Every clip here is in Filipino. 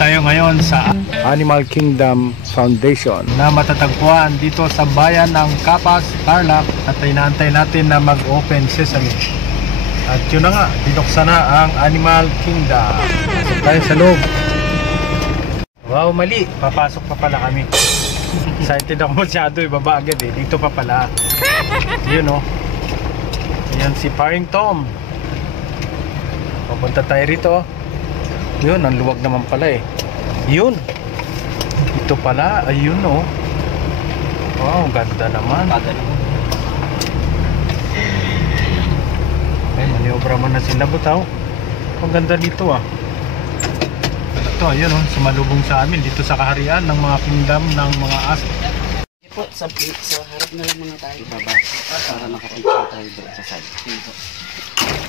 Tayo ngayon sa Animal Kingdom Foundation na matatagpuan dito sa bayan ng Capas, Tarlac, at inaantay natin na mag-open sesame. At yun na nga, binuksan na ang Animal Kingdom. So, tayo sa loob. Wow, mali. Papasok pa pala kami. Excited ako masyado, ibaba agad eh. Dito pa pala. Yun o. Ayan si Paring Tom. Papunta tayo rito. Yun, ang luwag naman pala eh. Yun. Ito pala, ayun o. Wow, ganda naman. Ay, maniobra man na sila butaw. Ang ganda dito ah. Ito, ayun o, sumalubong sa amin dito sa kaharian ng mga kingdom ng mga aso. Po, sa harap na lang muna tayo baba para makapicture tayo doon sa side.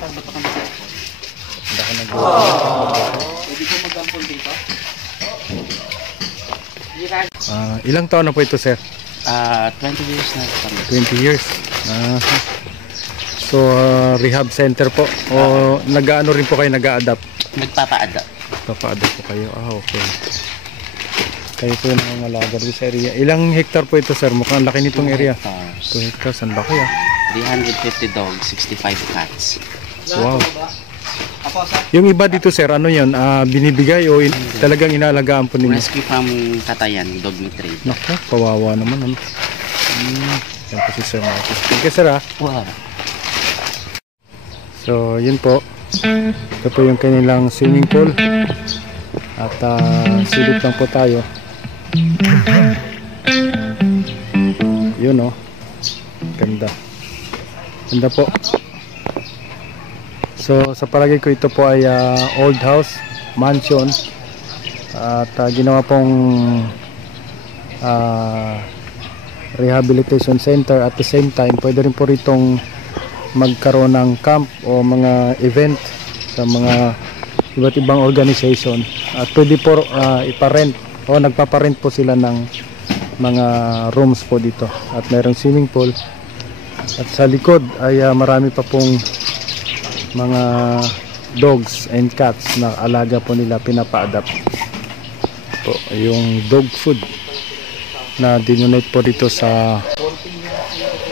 Pagbato ka na sa phone. Hindi ka nag-uwa. Pwede ko mag-ampon dito? Ilang taon na po ito, sir? 20 years na kami. 20 years. So, rehab center po? O nag-ano rin po kayo, nag-a-adapt? Nagpapa-adapt. Nagpapa-adapt po kayo. Okay. Kayo po yung nangangalaga rin sa area. Ilang hektar po ito, sir? Mukhang laki nitong area. 2 hectares. Ang laki ah. 350 dogs, 65 cats. Wow. Yung iba dito, sir, ano yun? Binibigay o talagang inaalagaan po ninyo? Rescue from Katayan, dog meat trade. Naku, kawawa naman. Ano? Yan po si Sir Marcos. Thank you, sir ah. Wow. So, yun po. Ito po yung kanilang swimming pool. At silip lang po tayo. Yun oh. Ganda. Ganda po. So sa palagay ko ito po ay old house, mansion. At ginawa pong rehabilitation center. At the same time pwede rin po ritong magkaroon ng camp o mga event sa mga iba't ibang organization. At pwede po iparent o nagpaparent po sila ng mga rooms po dito. At mayroong swimming pool. At sa likod ay marami pa pong mga dogs and cats na alaga po nila, pinapa-adapt po. Yung dog food na dinonate po dito sa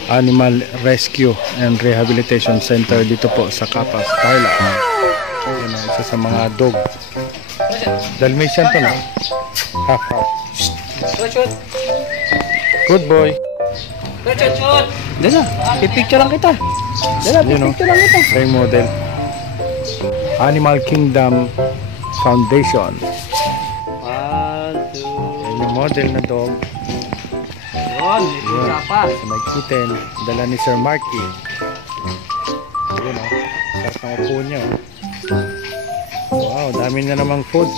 Animal Rescue and Rehabilitation Center dito po sa Capas, Tarlac. Yan ang isa sa mga dog. Dalmatian to na. Half. Good boy. Dala, i-picture lang kita. Dala, i-picture lang kita. May model. Animal Kingdom Foundation. 1, 2. Yan yung model na dog. Yun, ito pa. Sa may kitten, dala ni Sir Marky. Yun o, sarap ng upo niya o. Wow, dami na namang food.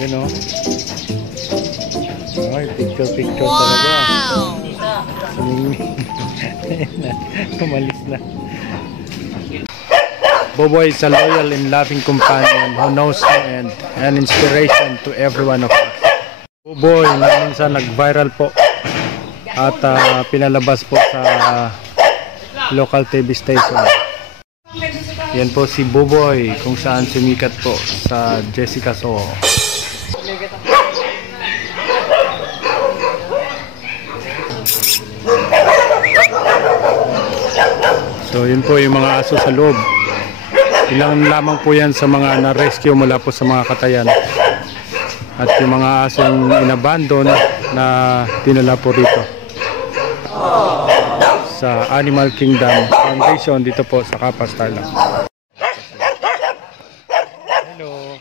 Yun o. Ay, picture talaga. Kumalis na. Boboy is a loyal and loving companion who knows the end and inspiration to every one of us. Boboy na minsan nag-viral po at pinalabas po sa local TV station. Yan po si Boboy kung saan sumikat po sa Jessica Soho. So yun po yung mga aso sa loob. Ilang lamang po yan sa mga na-rescue mula po sa mga katayan. At yung mga asong inabandon na dinala po rito sa Animal Kingdom Foundation dito po sa Capas, Tarlac. Hello.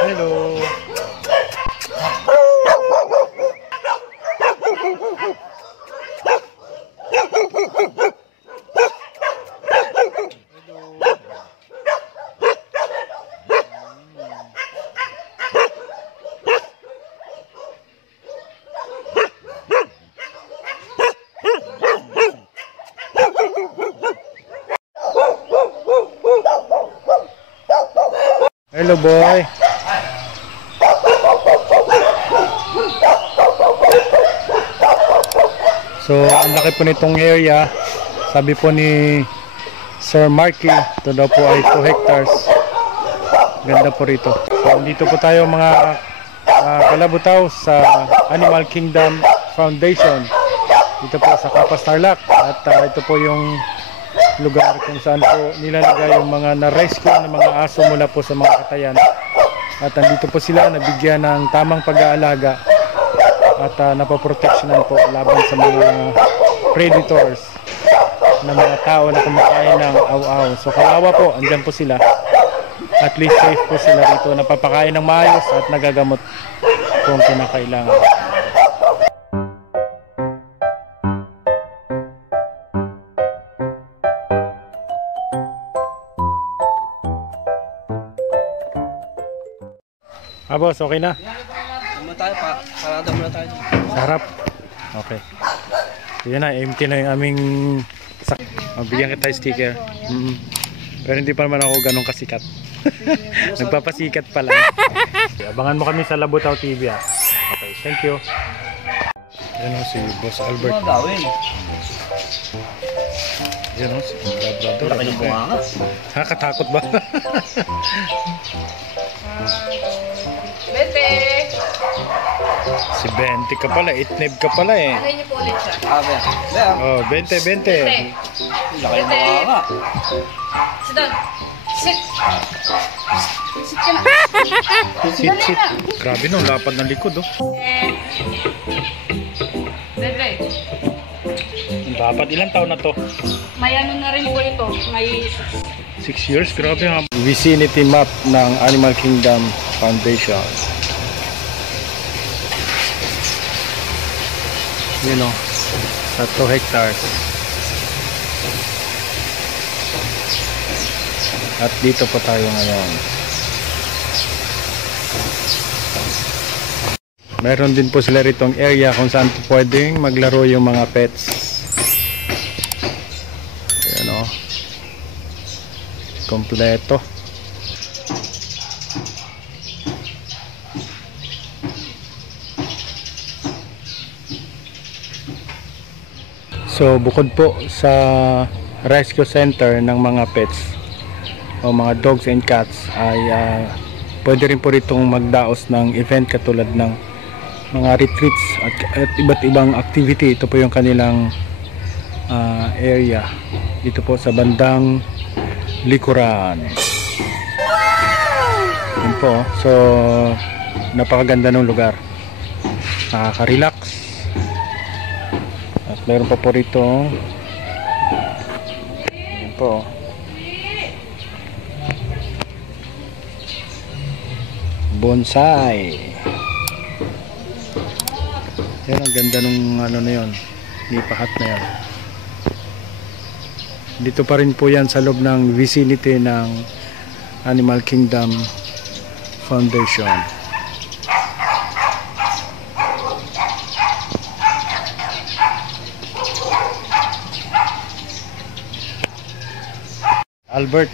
Hello. Hello boy. So, ang laki po nitong area. Sabi po ni Sir Marky, ito daw po ay 2 hectares. Ganda po rito. So, dito po tayo mga kalabutaw sa Animal Kingdom Foundation. Dito po sa Capas Tarlac. At ito po yung lugar kung saan po nilalagay yung mga na-rescue ng mga aso mula po sa mga katayan. At nandito po sila nabigyan ng tamang pag-aalaga at napoproteksyonan po laban sa mga predators na mga tao na kumakain ng aw-aw. So kawawa po, andyan po sila. At least safe po sila rito, napapakain ng maayos at nagagamot kung kinakailangan. Boss, okay na? Muna tayo pa. Parada muna tayo. Sa harap? Okay. Yan na, empty na yung aming bigyan kita yung sticker. Pero hindi pa naman ako ganun kasikat. Nagpapasikat pa lang. Abangan mo kami sa Labutaw TV. Okay, thank you. Yan o, si Boss Albert. Ano gawin? Yan o, si Labrador. Laki ng bunganga. Ha, katakot ba? Bente! Si 20 ka pala, 8-9 ka pala eh. Ano niyo po ulit siya? Abe. Oh, 20. Bente! Laki ng bunganga. Sit down! Sit! Sit ka na! Sit. Grabe no, lapad ng likod oh. Bente! Dapat ilang taon na to? May ano na rin po ito. May 6 years, grabe nga. Vicinity map ng Animal Kingdom Foundation. Yun o, sa 2 hectares. At dito po tayo ngayon. Meron din po sila ritong area kung saan po pwedeng maglaro yung mga pets. Ayan o. Kompleto. So bukod po sa rescue center ng mga pets o mga dogs and cats ay pwede rin po ritong magdaos ng event katulad ng mga retreats at iba't ibang activity. Ito po yung kanilang area dito po sa bandang likuran. Yun po. So napakaganda ng lugar, nakaka-relax. At meron pa po rito yun po bonsai. Yan, ang ganda nung ano na yun, nipahat na yan. Dito pa rin po yan sa loob ng vicinity ng Animal Kingdom Foundation. Albert,